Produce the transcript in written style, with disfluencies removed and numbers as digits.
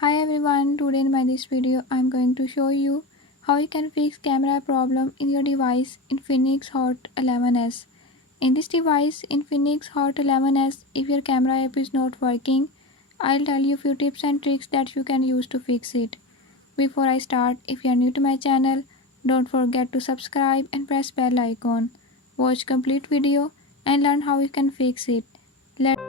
Hi everyone, today in this video I'm going to show you how you can fix camera problem in your device Infinix Hot 11s. In this device Infinix Hot 11s, if your camera app is not working, I'll tell you few tips and tricks that you can use to fix it. Before I start, if you are new to my channel, don't forget to subscribe and press bell icon. Watch complete video and learn how you can fix it. Let's